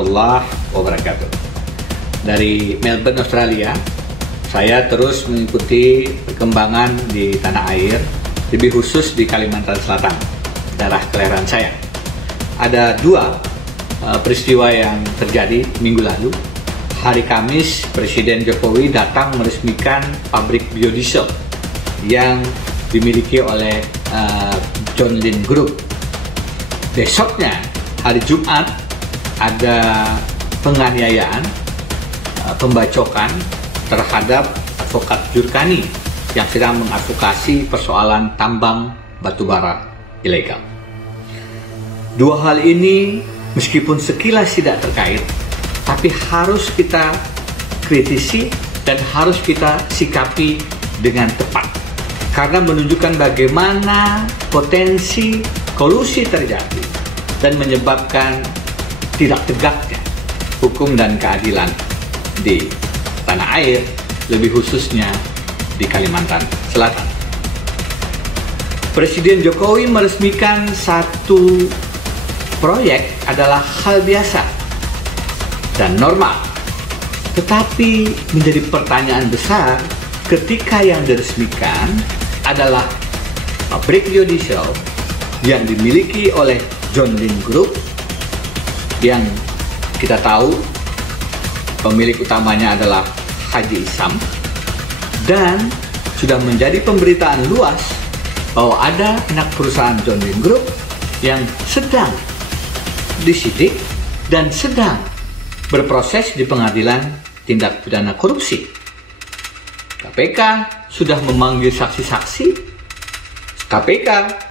warahmatullahi wabarakatuh. Dari Melbourne, Australia, saya terus mengikuti perkembangan di tanah air, lebih khusus di Kalimantan Selatan, daerah kelahiran saya. Ada dua peristiwa yang terjadi minggu lalu. Hari Kamis, Presiden Jokowi datang meresmikan pabrik biodiesel yang dimiliki oleh John Lynn Group. Besoknya, hari Jumat, ada penganiayaan, pembacokan terhadap advokat Jurkani yang sedang mengadvokasi persoalan tambang batubara ilegal. Dua hal ini meskipun sekilas tidak terkait, tapi harus kita kritisi dan harus kita sikapi dengan tepat, karena menunjukkan bagaimana potensi kolusi terjadi dan menyebabkan tidak tegaknya hukum dan keadilan di tanah air, lebih khususnya di Kalimantan Selatan. Presiden Jokowi meresmikan satu proyek adalah hal biasa dan normal, tetapi menjadi pertanyaan besar ketika yang diresmikan adalah pabrik biodiesel yang dimiliki oleh John Lynn Group, yang kita tahu pemilik utamanya adalah Haji Isam, dan sudah menjadi pemberitaan luas bahwa ada anak perusahaan John Lynn Group yang sedang disidik dan sedang berproses di pengadilan tindak pidana korupsi. KPK sudah memanggil saksi-saksi. KPK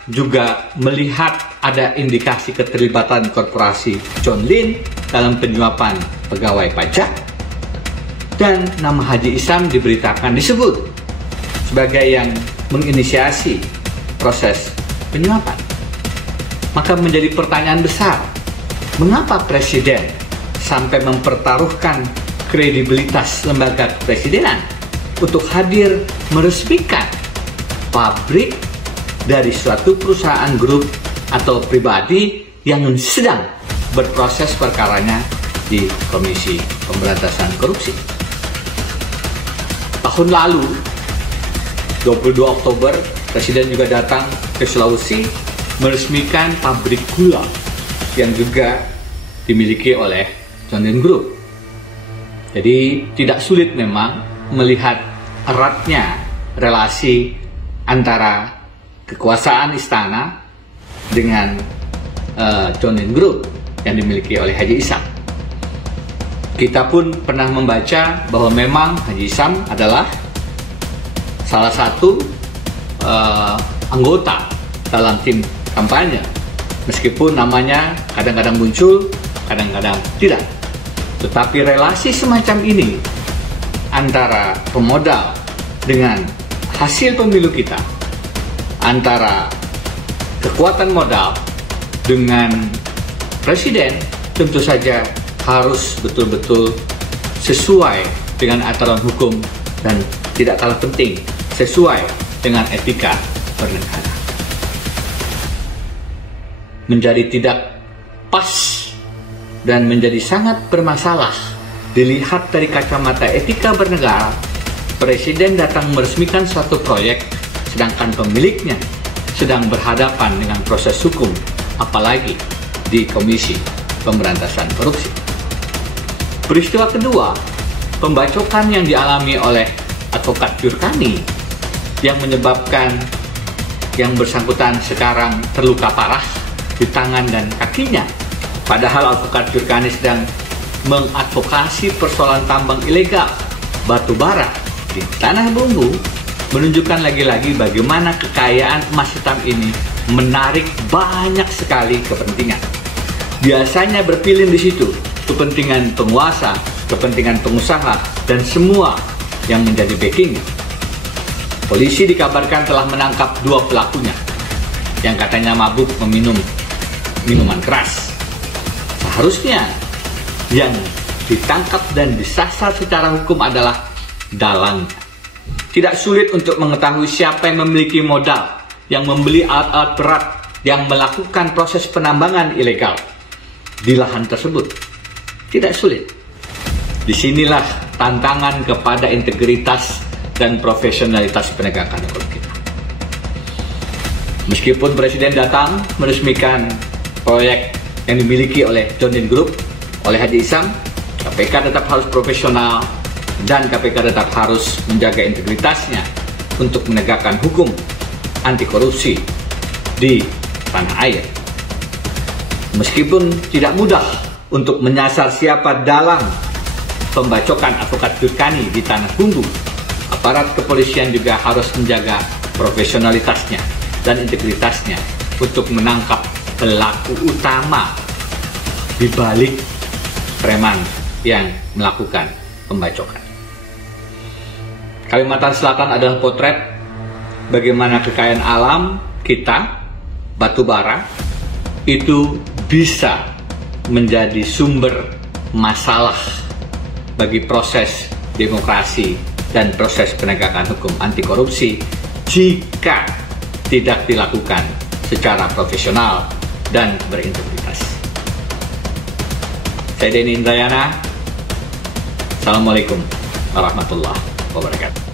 juga melihat ada indikasi keterlibatan korporasi John Lynn dalam penyuapan pegawai pajak, dan nama Haji Isam disebut sebagai yang menginisiasi proses penyuapan. Maka menjadi pertanyaan besar, mengapa Presiden sampai mempertaruhkan kredibilitas lembaga kepresidenan untuk hadir meresmikan pabrik dari suatu perusahaan grup atau pribadi yang sedang berproses perkaranya di Komisi Pemberantasan Korupsi. Tahun lalu, 22 Oktober, Presiden juga datang ke Sulawesi meresmikan pabrik gula yang juga dimiliki oleh John Lynn Group. Jadi tidak sulit memang melihat eratnya relasi antara kekuasaan istana dengan John Lynn Group yang dimiliki oleh Haji Isam. Kita pun pernah membaca bahwa memang Haji Isam adalah salah satu anggota dalam tim kampanye, meskipun namanya kadang-kadang muncul, kadang-kadang tidak. Tetapi relasi semacam ini antara pemodal dengan hasil pemilu kita, antara kekuatan modal dengan presiden, tentu saja harus betul-betul sesuai dengan aturan hukum dan tidak kalah penting, sesuai dengan etika bernegara. Menjadi tidak pas dan menjadi sangat bermasalah dilihat dari kacamata etika bernegara, presiden datang meresmikan suatu proyek sedangkan pemiliknya sedang berhadapan dengan proses hukum, apalagi di Komisi Pemberantasan Korupsi. Peristiwa kedua, pembacokan yang dialami oleh advokat Jurkani yang menyebabkan yang bersangkutan sekarang terluka parah di tangan dan kakinya. Padahal advokat Jurkani sedang mengadvokasi persoalan tambang ilegal batubara di Tanah Bumbu, menunjukkan lagi-lagi bagaimana kekayaan emas hitam ini menarik banyak sekali kepentingan. Biasanya berpilih di situ kepentingan penguasa, kepentingan pengusaha, dan semua yang menjadi backing. Polisi dikabarkan telah menangkap 2 pelakunya yang katanya mabuk meminum minuman keras. Seharusnya yang ditangkap dan disasar secara hukum adalah dalangnya. Tidak sulit untuk mengetahui siapa yang memiliki modal, yang membeli alat-alat berat, yang melakukan proses penambangan ilegal di lahan tersebut. Tidak sulit. Disinilah tantangan kepada integritas dan profesionalitas penegakan hukum kita. Meskipun Presiden datang meresmikan proyek yang dimiliki oleh John Dean Group, oleh Haji Isam, KPK tetap harus profesional dan KPK tetap harus menjaga integritasnya untuk menegakkan hukum anti korupsi di tanah air. Meskipun tidak mudah untuk menyasar siapa dalang pembacokan advokat Jurkani di tanah bumbu, aparat kepolisian juga harus menjaga profesionalitasnya dan integritasnya untuk menangkap pelaku utama di balik preman yang melakukan pembacokan. Kalimantan Selatan adalah potret bagaimana kekayaan alam kita, batu bara, itu bisa menjadi sumber masalah bagi proses demokrasi dan proses penegakan hukum anti korupsi jika tidak dilakukan secara profesional dan berintegritas. Saya Denny Indrayana. Assalamualaikum warahmatullahi wabarakatuh.